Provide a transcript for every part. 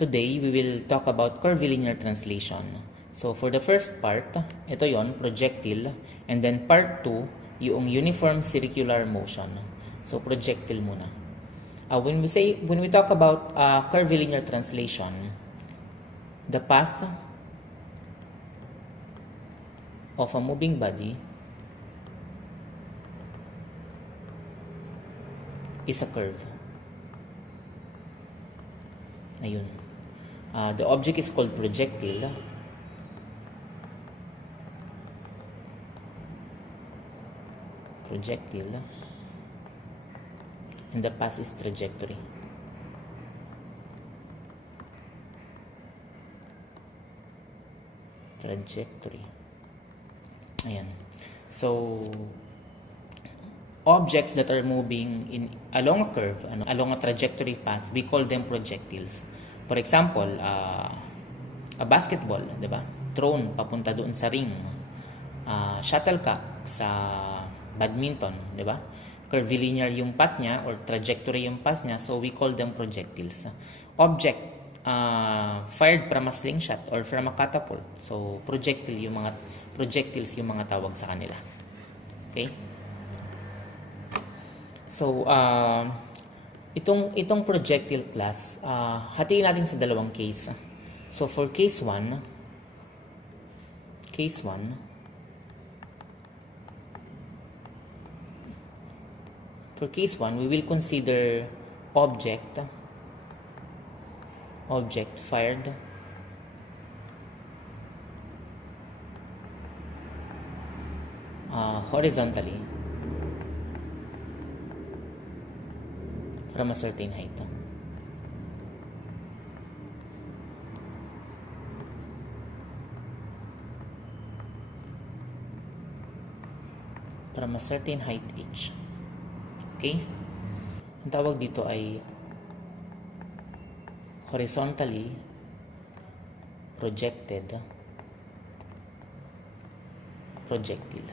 Today, we will talk about curvilinear translation. So, for the first part, ito yon, projectile. And then part 2, yung uniform circular motion. So, projectile muna. When we talk about curvilinear translation, the path of a moving body is a curve. Ayun. The object is called projectile. And the path is trajectory. Ayan. So, objects that are moving along a curve, along a trajectory path, we call them projectiles. For example, a basketball, di ba? Thrown papunta doon sa ring. Shuttlecock sa badminton, di ba? Curvilinear yung path niya or trajectory yung path niya, so we call them projectiles. Object fired from a slingshot or from a catapult. So projectiles yung mga tawag sa kanila. Okay? So itong projectile class, hatiin natin sa dalawang case. So for case 1, we will consider object fired horizontally from a certain height. From a certain height each. Okay? Ang tawag dito ay horizontally projected projectile.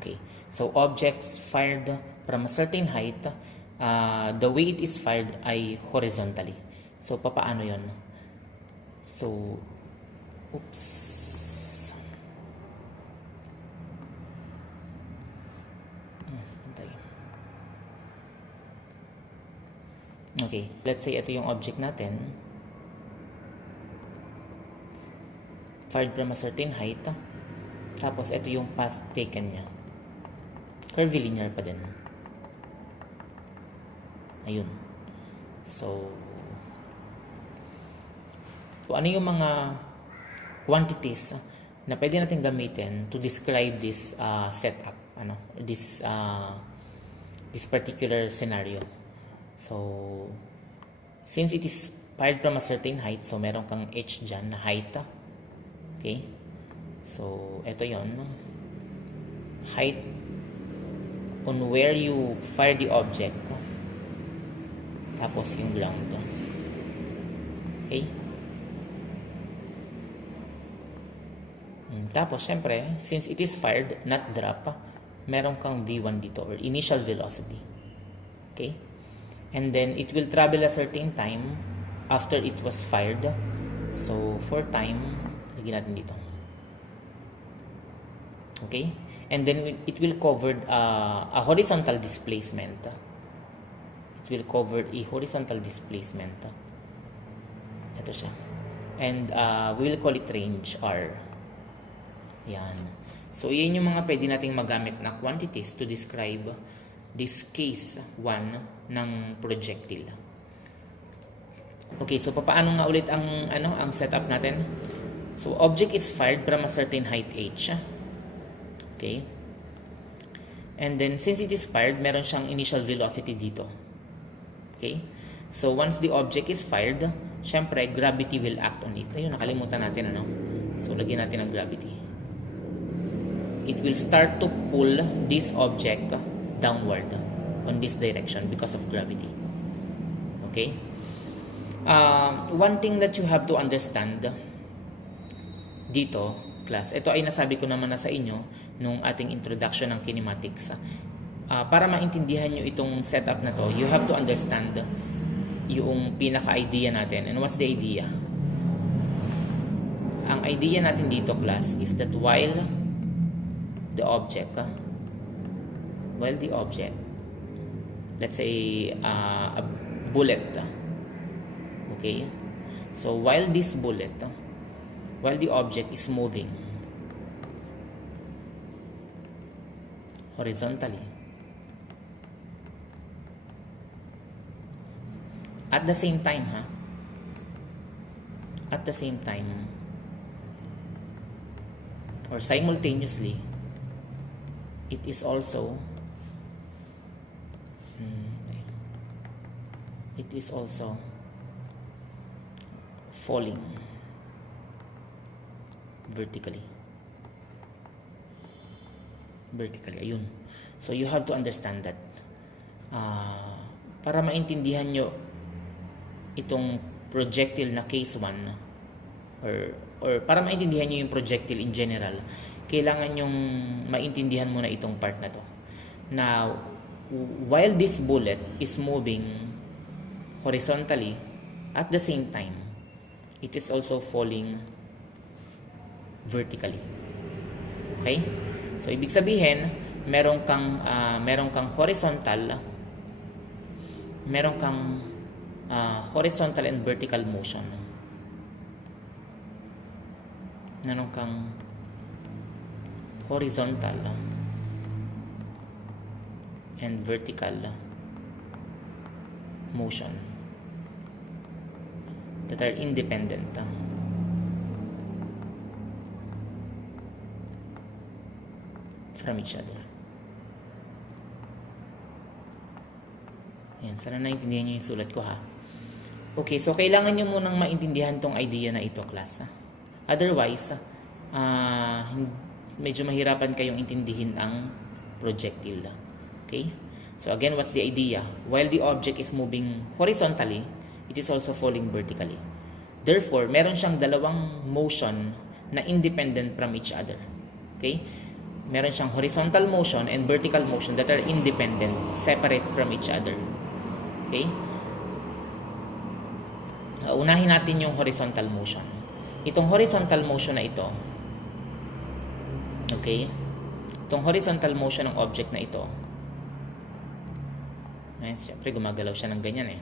Okay. So, objects fired from a certain height, the way it is fired ay horizontally. So, papaano yon? So, oops. Okay, let's say ito yung object natin. Fired from a certain height. Tapos ito yung path taken niya. Curvilinear pa din. Ayun. So ano yung mga quantities na pwede natin gamitin to describe this setup, this particular scenario. So, since it is fired from a certain height, so meron kang h dyan na height. Okay? So, ito yon, height on where you fire the object. Tapos yung ground. Okay? Tapos, syempre, since it is fired, not drop, meron kang v1 dito or initial velocity. Okay? And then it will travel a certain time after it was fired. So for time, lagyan natin dito. Okay? And then it will cover a horizontal displacement. It will cover a horizontal displacement. Ito siya. And we will call it range R. Yan. So yan yung mga pwede nating magamit na quantities to describe this case 1 ng projectile. Okay, so paano nga ulit ang setup natin? So object is fired from a certain height h. Okay? And then since it is fired, meron siyang initial velocity dito. Okay? So once the object is fired, syempre gravity will act on it. Ayun, nakalimutan natin So lagyan natin ang gravity. It will start to pull this object downward on this direction because of gravity. Okay? One thing that you have to understand dito, class, ito ay nasabi ko naman na sa inyo nung ating introduction ng kinematics. Para maintindihan nyo itong setup na to, you have to understand yung pinaka-idea natin. And what's the idea? Ang idea natin dito, class, is that while the object, let's say a bullet, okay? So while this bullet, while the object is moving horizontally, at the same time, at the same time, or simultaneously, it is also falling vertically. Ayun. So you have to understand that para maintindihan nyo itong projectile na case 1, or para maintindihan nyo yung projectile in general, kailangan nyong maintindihan muna itong part na to. Now, while this bullet is moving horizontally, at the same time, it is also falling vertically. Okay? So, ibig sabihin, meron kang horizontal, horizontal and vertical motion. Meron kang horizontal and vertical motion that are independent from each other. Ayan, sana naintindihan nyo yung sulat ko, ha. Okay, so kailangan nyo munang maintindihan tong idea na ito, class. Otherwise, medyo mahirapan kayong intindihin ang projectile. Okay? So again, what's the idea? While the object is moving horizontally, it is also falling vertically. Therefore, meron siyang dalawang motion na independent from each other. Okay? Meron siyang horizontal motion and vertical motion that are independent, separate from each other. Okay? Unahin natin yung horizontal motion. Itong horizontal motion na ito, okay? Itong horizontal motion ng object na ito, siyempre gumagalaw siya ng ganyan eh.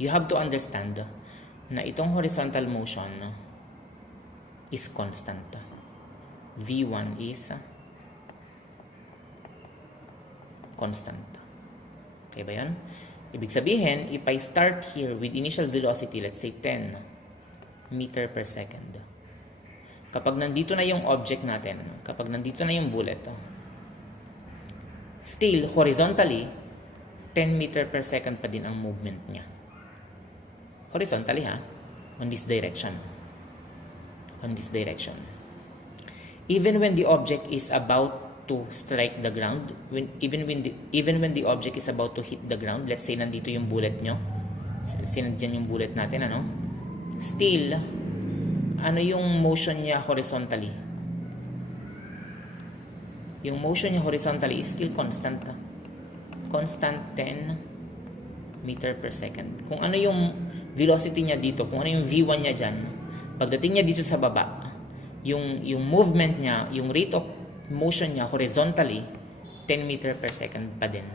You have to understand na itong horizontal motion is constant. V1 is constant. Okay ba yan? Ibig sabihin, if I start here with initial velocity, let's say 10 meter per second. Kapag nandito na yung object natin, kapag nandito na yung bullet, still, horizontally, 10 meter per second pa din ang movement niya. Horizontally, on this direction. On this direction. Even when the object is about to strike the ground, even when the object is about to hit the ground, let's say nandito yung bullet nyo, sinadyan yung bullet natin, still, ano yung motion niya horizontally? Yung motion niya horizontally is still constant. Constant 10 meter per second. Kung ano yung velocity niya dito, kung ano yung V1 niya dyan, pagdating niya dito sa baba, yung movement niya, yung rate of motion niya horizontally, 10 meter per second pa din.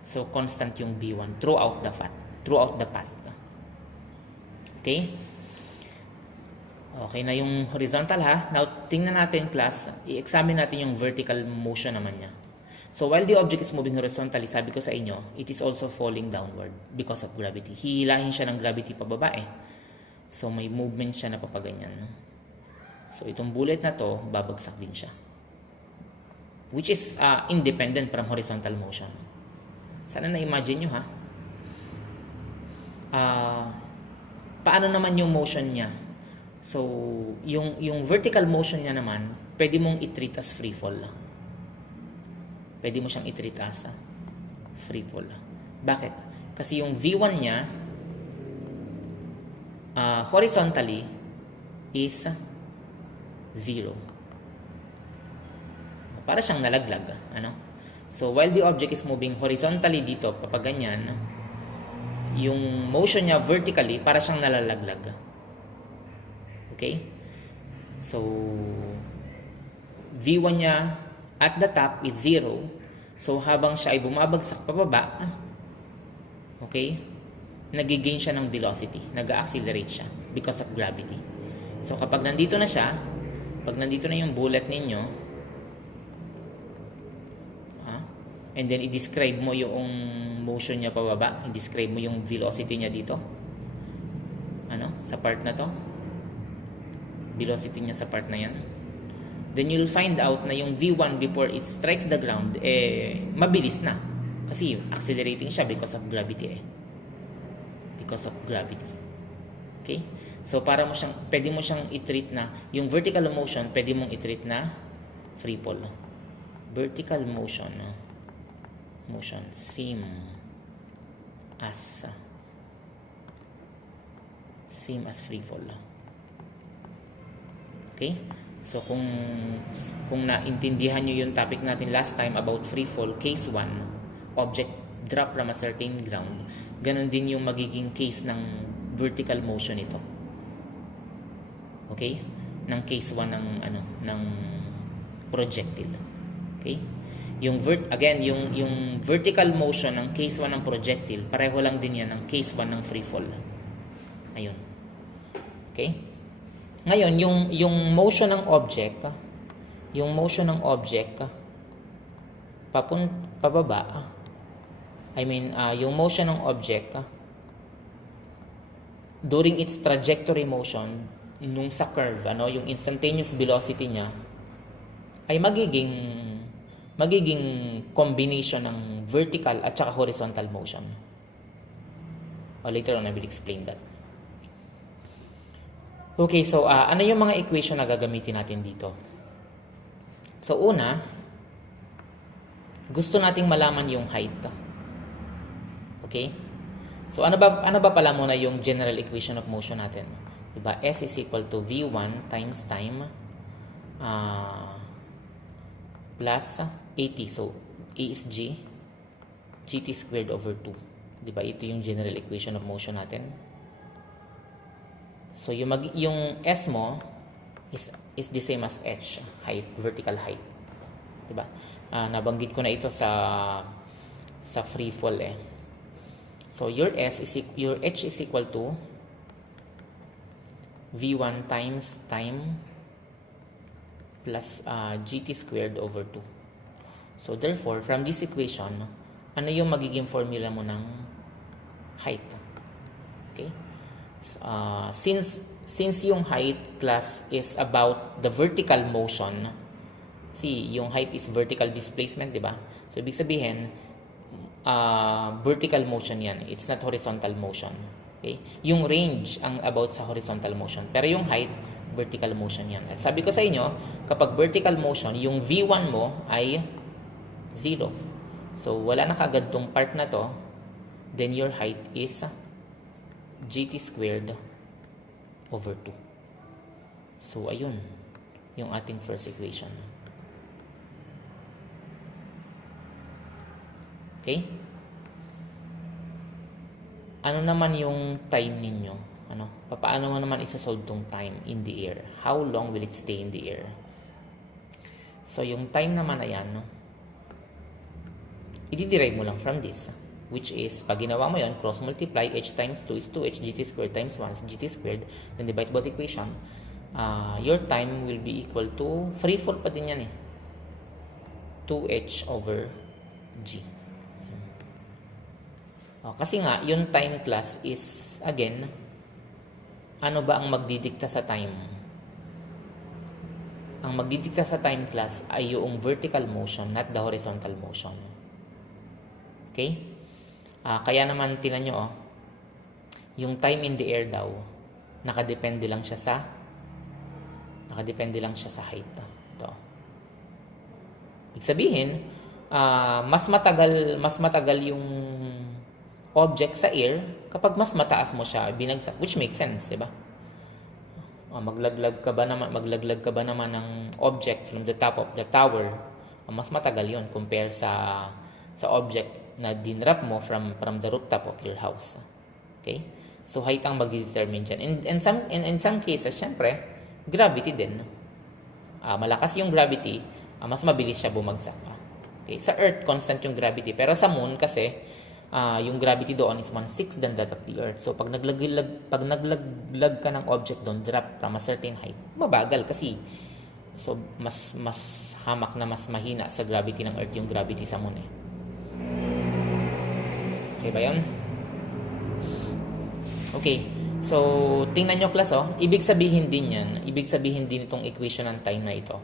So, constant yung V1 throughout the path. Okay? Okay na yung horizontal, Now, tingnan natin, class, i-examine natin yung vertical motion naman niya. So, while the object is moving horizontally, sabi ko sa inyo, it is also falling downward because of gravity. Hihilahin siya ng gravity pababa So, may movement siya na papaganyan. So, itong bullet na to, babagsak din siya. Which is independent from horizontal motion. Sana na-imagine nyo, paano naman yung motion niya? So, yung vertical motion niya naman, pwede mong i-treat as free fall. Pwede mo siyang i-treat as free fall. Bakit? Kasi yung V1 niya, horizontally, is 0. Para siyang nalaglag, So, while the object is moving horizontally dito, papaganyan, yung motion niya vertically, para siyang nalalaglag. Okay? So, V1 niya at the top is 0. So, habang siya ay bumabagsak pababa, okay, nagigain siya ng velocity, nag-accelerate siya because of gravity. So, kapag nandito na siya, pag nandito na yung bullet ninyo, and then i-describe mo yung motion niya pababa, i-describe mo yung velocity niya dito, sa part na to, velocity niya sa part na yan, then you'll find out na yung V1 before it strikes the ground, mabilis na. Kasi accelerating siya because of gravity Because of gravity. Okay? So, pwede mo siyang i-treat na, yung vertical motion, pwede mong i-treat na free fall. Vertical motion, same as free fall. Okay? So, kung naintindihan nyo yung topic natin last time about free fall, case 1, object drop from a certain ground, ganun din yung magiging case ng vertical motion ito. Okay? Ng case 1 ng projectile. Okay? Yung vertical motion ng case 1 ng projectile, pareho lang din yan ng case 1 ng free fall. Ayun. Okay? Ngayon, yung motion ng object, yung pababa, yung motion ng object during its trajectory motion nung sa curve, yung instantaneous velocity niya ay magiging combination ng vertical at saka horizontal motion. Later on, I will explain that. Okay, so ano yung mga equation na gagamitin natin dito? So, una, gusto nating malaman yung height. Okay? So, ano ba pala muna yung general equation of motion natin? Diba? S is equal to V1 times time plus AT. So, A is G, GT squared over 2. Diba? Ito yung general equation of motion natin. So, yung S mo is the same as H, height, vertical height. Diba? Nabanggit ko na ito sa free fall So, your H is equal to V1 times time plus GT squared over 2. So, therefore, from this equation, ano yung magiging formula mo ng height? Okay? Since yung height class is about the vertical motion, yung height is vertical displacement, di ba? So, ibig sabihin, vertical motion yan. It's not horizontal motion. Okay? Yung range ang about sa horizontal motion. Pero yung height, vertical motion yan. At sabi ko sa inyo, kapag vertical motion, yung V1 mo ay 0. So, wala na kagad tong part na to, then your height is GT squared over 2. So, ayun. Yung ating first equation. Okay? Ano naman yung time ninyo? Paano mo naman isa-solve tong time in the air? How long will it stay in the air? So, yung time naman na yan, i-derive mo lang from this. Which is, pag ginawa mo yan, cross multiply, h times 2 is 2h, gt squared times 1 is gt squared, then divide both equation, your time will be equal to, free fall pa din yan 2h over g. Kasi nga, yung time class is, again, ano ba ang magdidikta sa time? Ang magdidikta sa time class ay yung vertical motion, not the horizontal motion. Okay? Kaya naman, tinan nyo, yung time in the air daw, nakadepende lang siya sa height. Ito. Ibig sabihin, mas matagal yung object sa air kapag mas mataas mo siya binagsak, which makes sense, di ba? Maglaglag ka ba naman ng object from the top of the tower Mas matagal yon compare sa object na dinrap mo from the rooftop of your house. Okay? So height ang magdedetermine dyan. And in some cases, syempre, gravity din. Malakas yung gravity, mas mabilis siya bumagsak. Okay? Sa Earth, constant yung gravity. Pero sa Moon kasi, yung gravity doon is 1/6 than that of the Earth. So pag naglaglag ka ng object doon, drop from a certain height, mabagal kasi. So mas hamak na mas mahina sa gravity ng Earth yung gravity sa Moon eh. Okay ba yun? Okay. So, tingnan nyo class ibig sabihin din itong equation ng time na ito.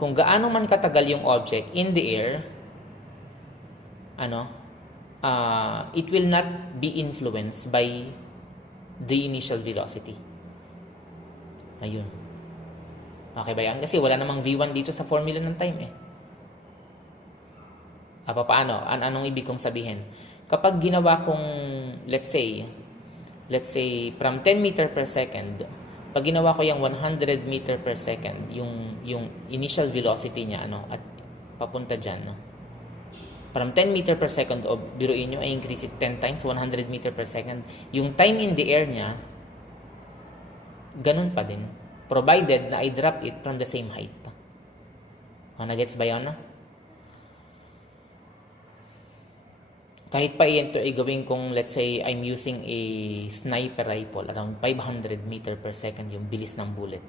Kung gaano man katagal yung object in the air, it will not be influenced by the initial velocity. Ayun. Okay ba yan? Kasi wala namang V1 dito sa formula ng time eh. Paano? Anong ibig kong sabihin? Kapag ginawa kong, let's say from 10 meter per second, pag ginawa ko yung 100 meter per second, yung initial velocity niya, at papunta dyan, from 10 meter per second, biruin nyo, I increase it 10 times, 100 meter per second. Yung time in the air niya, ganun pa din. Provided na I drop it from the same height. Nagets ba yun? Kahit pa ito ay gawin kong, let's say, I'm using a sniper rifle, around 500 meter per second yung bilis ng bullet.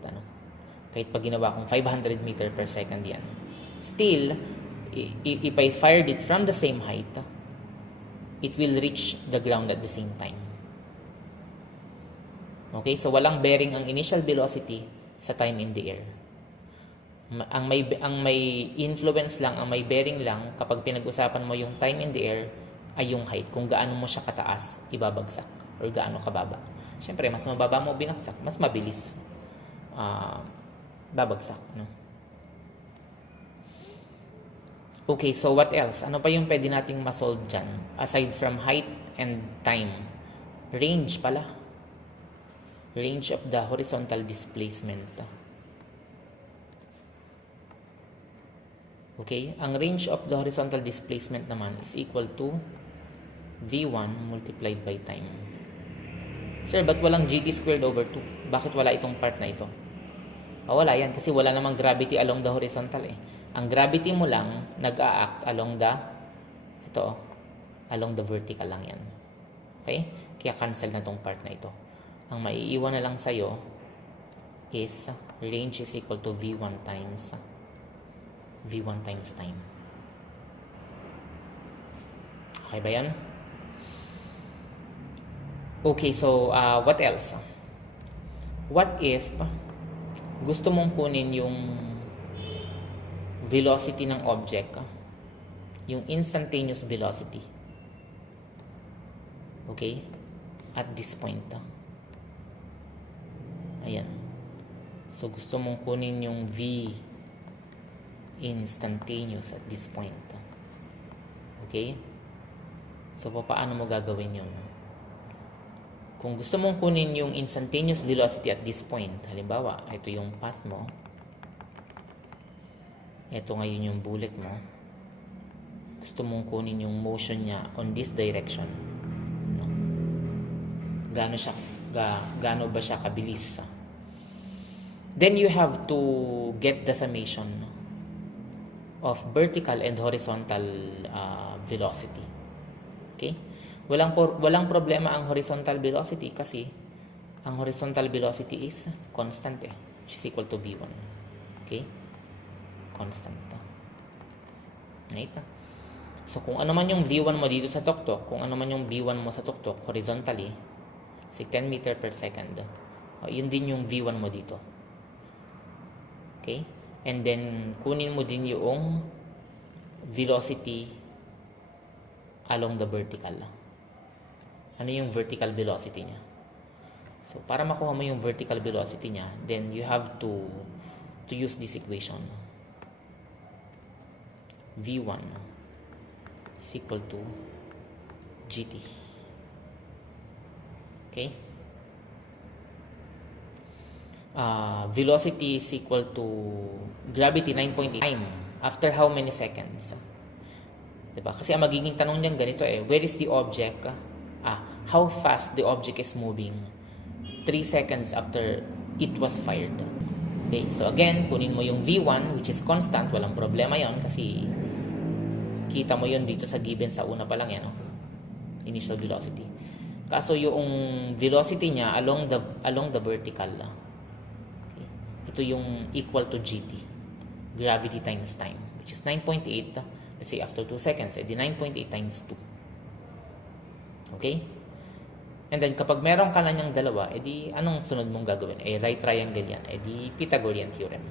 Kahit pa ginawa kong 500 meter per second yan. Still, if I fired it from the same height, it will reach the ground at the same time. Okay, so walang bearing ang initial velocity sa time in the air. Ang may influence lang, ang may bearing lang kapag pinag-usapan mo yung time in the air ay yung height, kung gaano mo siya kataas ibabagsak or gaano kababa. Siyempre, mas mababa mo binagsak, mas mabilis babagsak, no? Okay, so what else? Ano pa yung pwede nating ma-solve dyan? Aside from height and time, range pala. Range of the horizontal displacement. Okay, ang range of the horizontal displacement naman is equal to V1 multiplied by time. Sir, ba't walang GT squared over 2? Bakit wala itong part na ito? Wala yan kasi wala namang gravity along the horizontal eh. Ang gravity mo lang nag-a-act along along the vertical lang yan. Okay? Kaya cancel na itong part na ito. Ang maiiwan na lang sa'yo is range is equal to V1 times time. Okay ba yan? Okay, so what else? What if gusto mong kunin yung velocity ng object, yung instantaneous velocity, okay, at this point. Ayan. So, gusto mong kunin yung V instantaneous at this point. Okay? So, paano mo gagawin yun? Kung gusto mong kunin yung instantaneous velocity at this point, halimbawa, ito yung path mo, ito ngayon yung bullet mo, gusto mong kunin yung motion niya on this direction, no? Gaano ba siya kabilis? Then you have to get the summation of vertical and horizontal velocity. Okay? Walang problema ang horizontal velocity kasi ang horizontal velocity is constant which is equal to V1. Okay? Constant. Right? So kung ano man yung V1 mo dito sa tuktok, kung ano man yung V1 mo sa tuktok horizontally, say 10 meter per second, yun din yung V1 mo dito. Okay? And then kunin mo din yung velocity along the vertical. Ano yung vertical velocity niya? So, para makuha mo yung vertical velocity niya, then you have to use this equation. V1 is equal to GT. Okay? Velocity is equal to gravity 9.8 time. After how many seconds? Diba? Kasi ang magiging tanong niyan ganito where is the object? How fast the object is moving 3 seconds after it was fired. Okay, so again, kunin mo yung V1 which is constant, walang problema yon kasi kita mo yon dito sa given sa una pa lang yan, initial velocity. Kaso yung velocity niya along the vertical. Okay. Ito yung equal to GT, gravity times time, which is 9.8. Let's say after 2 seconds, edi 9.8 times 2. Okay? And then, kapag meron ka na niyang dalawa, edi anong sunod mong gagawin? Right triangle yan. Edi Pythagorean theorem.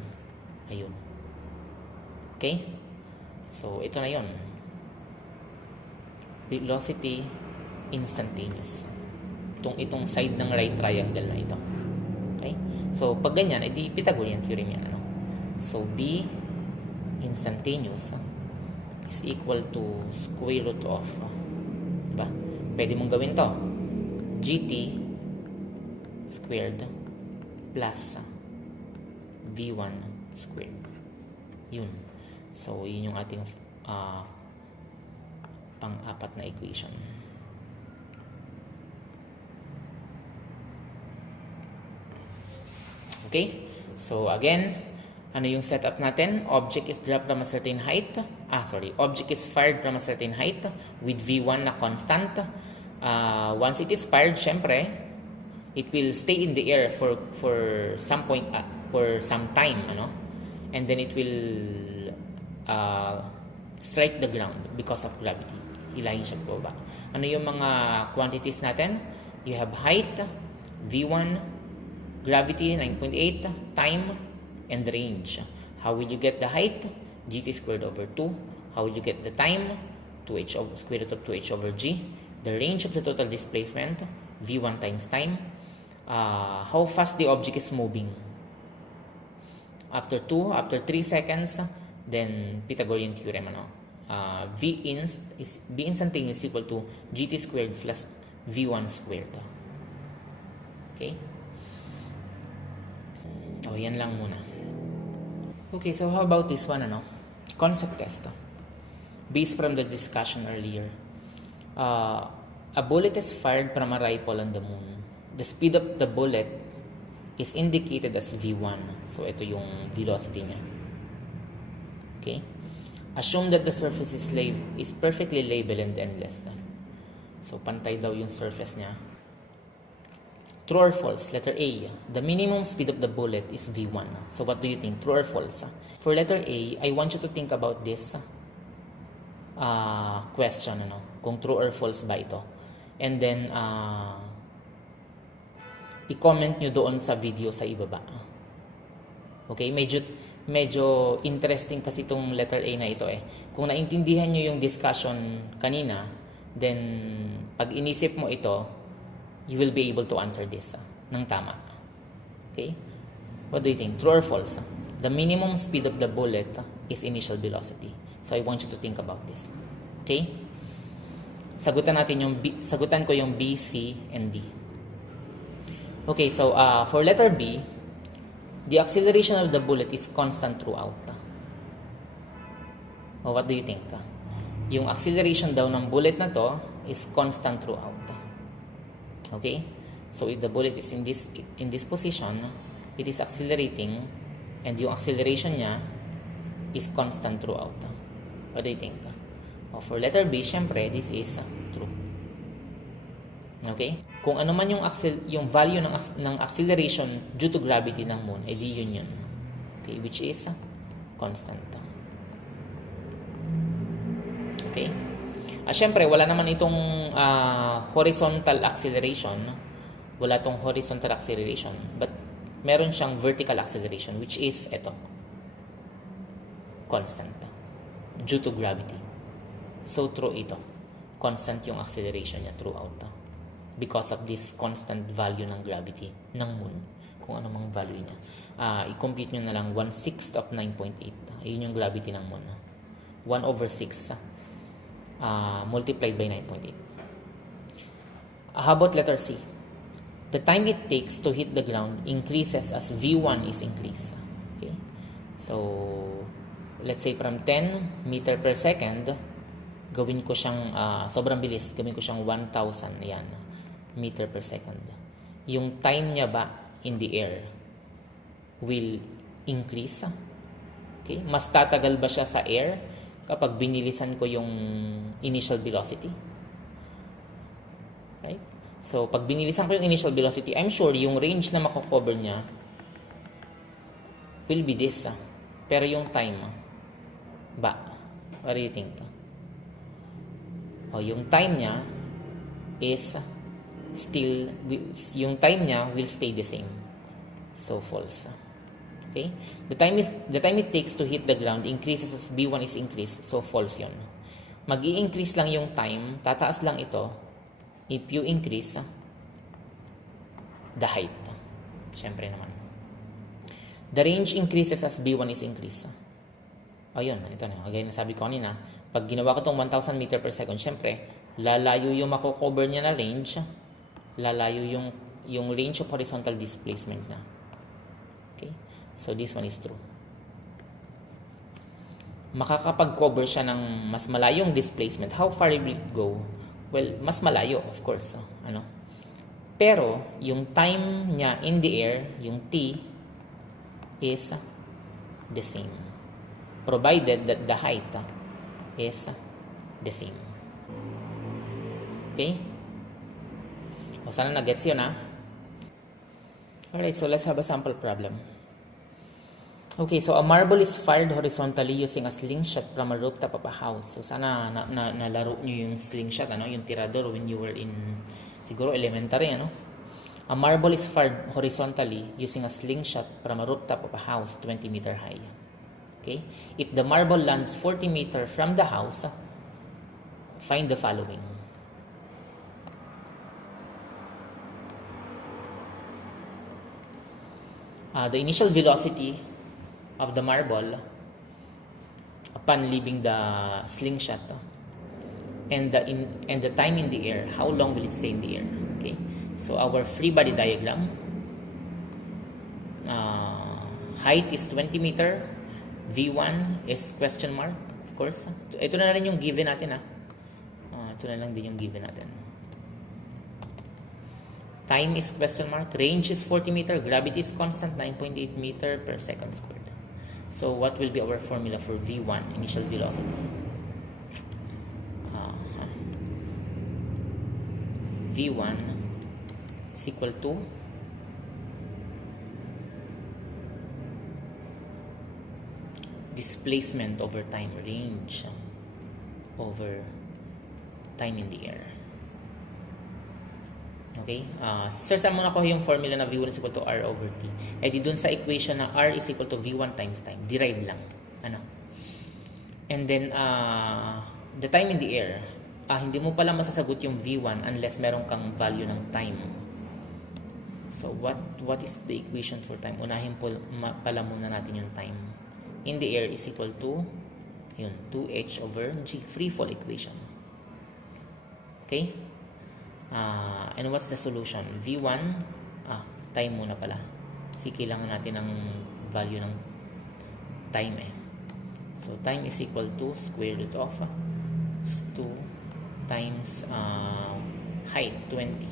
Ayun. Okay? So, ito na yun. Velocity instantaneous. Itong side ng right triangle na ito. Okay? So, pag ganyan, edi Pythagorean theorem yan. So, B instantaneous is equal to square root of, diba? Pwede mong gawin to GT squared plus V1 squared. Yun. So, yun yung ating pang-apat na equation. Okay? So, again, ano yung setup natin? Object is dropped from a certain height. Object is fired from a certain height with V1 na constant. Once it is fired, syempre, it will stay in the air for some point, for some time, and then it will strike the ground because of gravity. Hilahin siya pababa. Ano yung mga quantities natin? You have height, V1, gravity, 9.8, time, and range. How will you get the height? GT squared over 2. How will you get the time? 2h over square root of 2h over g. The range of the total displacement, V1 times time. How fast the object is moving. After 3 seconds, then Pythagorean theorem, V instantaneous is equal to GT squared plus V1 squared. Okay? Yan lang muna. Okay, so how about this one, concept test. Based from the discussion earlier. A bullet is fired from a rifle on the moon. The speed of the bullet is indicated as V1. So, ito yung velocity niya. Okay? Assume that the surface is perfectly labeled and endless. So, pantay daw yung surface niya. True or false? Letter A. The minimum speed of the bullet is V1. So, what do you think? True or false? For letter A, I want you to think about this question, kung true or false ba ito. And then, i-comment nyo doon sa video sa ibaba. Okay? Medyo interesting kasi itong letter A na ito Kung naintindihan nyo yung discussion kanina, then, pag inisip mo ito, you will be able to answer this ng tama. Okay? What do you think? True or false? The minimum speed of the bullet is initial velocity. So, I want you to think about this. Okay? Sagutan ko yung B, C, and D. Okay, so for letter B, the acceleration of the bullet is constant throughout. What do you think? Yung acceleration daw ng bullet na to is constant throughout. Okay? So, if the bullet is in this position, it is accelerating, and yung acceleration niya is constant throughout. What do you think? For letter B, syempre, this is true. Okay? Kung ano man yung value ng acceleration due to gravity ng moon, edi yun. Okay? Which is constant. Okay? Syempre, wala naman itong horizontal acceleration. Wala itong horizontal acceleration. But, meron siyang vertical acceleration, which is ito. Constant. Due to gravity. So, true ito. Constant yung acceleration niya throughout. Because of this constant value ng gravity ng moon. Kung ano mang value niya. I-compute nyo na lang 1/6 of 9.8. Ayun yung gravity ng moon. 1/6. Multiplied by 9.8. How about letter C? The time it takes to hit the ground increases as V1 is increased. Okay? So, let's say from 10 meter per second, gawin ko siyang, sobrang bilis, gawin ko siyang 1,000, yan, meter per second. Yung time niya ba in the air will increase? Okay? Mas tatagal ba siya sa air kapag binilisan ko yung initial velocity? Right? So, pag binilisan ko yung initial velocity, I'm sure yung range na mako-cover niya will be this. Pero yung time ba? What do you think? Yung time niya is still, yung time niya will stay the same. So, false. Okay? The time it takes to hit the ground increases as B1 is increased. So, false yun. Mag-i-increase lang yung time, tataas lang ito if you increase the height. Siyempre naman. The range increases as B1 is increased. Ayun, ito na. Kagaya na sabi ko kanina, pag ginawa ko itong 1,000 meter per second, siyempre, lalayo yung mako-cover niya na range, lalayo yung range of horizontal displacement na. Okay? So, this one is true. Makakapag-cover siya ng mas malayong displacement. How far will it go? Well, mas malayo, of course. Pero, yung time niya in the air, yung T, is the same. Provided that the height is the same. Okay? O sana na-gets yun, Alright, so let's have a sample problem. Okay, so a marble is fired horizontally using a slingshot from a rooftop of a house. So sana nalaro nyo yung slingshot, yung tirador when you were in, siguro elementary, A marble is fired horizontally using a slingshot from a rooftop of a house 20 meter high. Okay? If the marble lands 40 meter from the house, find the following. The initial velocity of the marble upon leaving the slingshot, and the time in the air. How long will it stay in the air? Okay, so our free body diagram, height is 20 meter, V1 is question mark, of course. Ito na rin yung given natin, ito na lang din yung given natin. Time is question mark, range is 40 meter, gravity is constant, 9.8 meter per second squared. So, what will be our formula for V1, initial velocity? V1 is equal to displacement over time, range over time in the air. Okay? Sasama muna ko yung formula na V1 is equal to R over T. Eh di dun sa equation na R is equal to V1 times time. Derive lang. And then, the time in the air, hindi mo pala masasagot yung V1 unless meron kang value ng time. So, what is the equation for time? Unahin pala muna natin yung time. In the air is equal to 2h over g. Free fall equation. Okay? And what's the solution? V1, time muna pala. Kasi kailangan natin ng value ng time So, time is equal to square root of 2 times height, 20.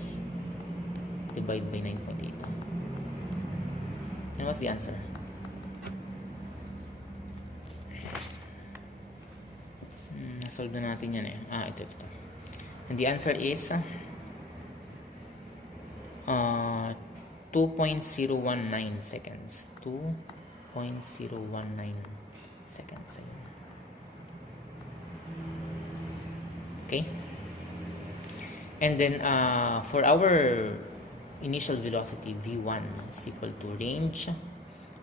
Divide by 9.8. And what's the answer? Nasolve na natin yan ito. And the answer is 2.019 seconds. 2.019 seconds. Okay? And then, for our initial velocity, V1 is equal to range,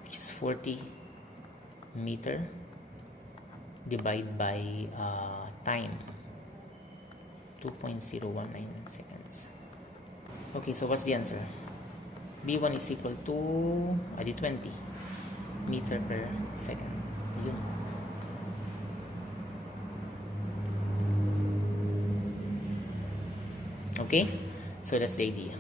which is 40 meter, divided by time, 2.019 seconds. Okay, so what's the answer? B1 is equal to 20 meter per second. Yun. Okay, so that's the idea.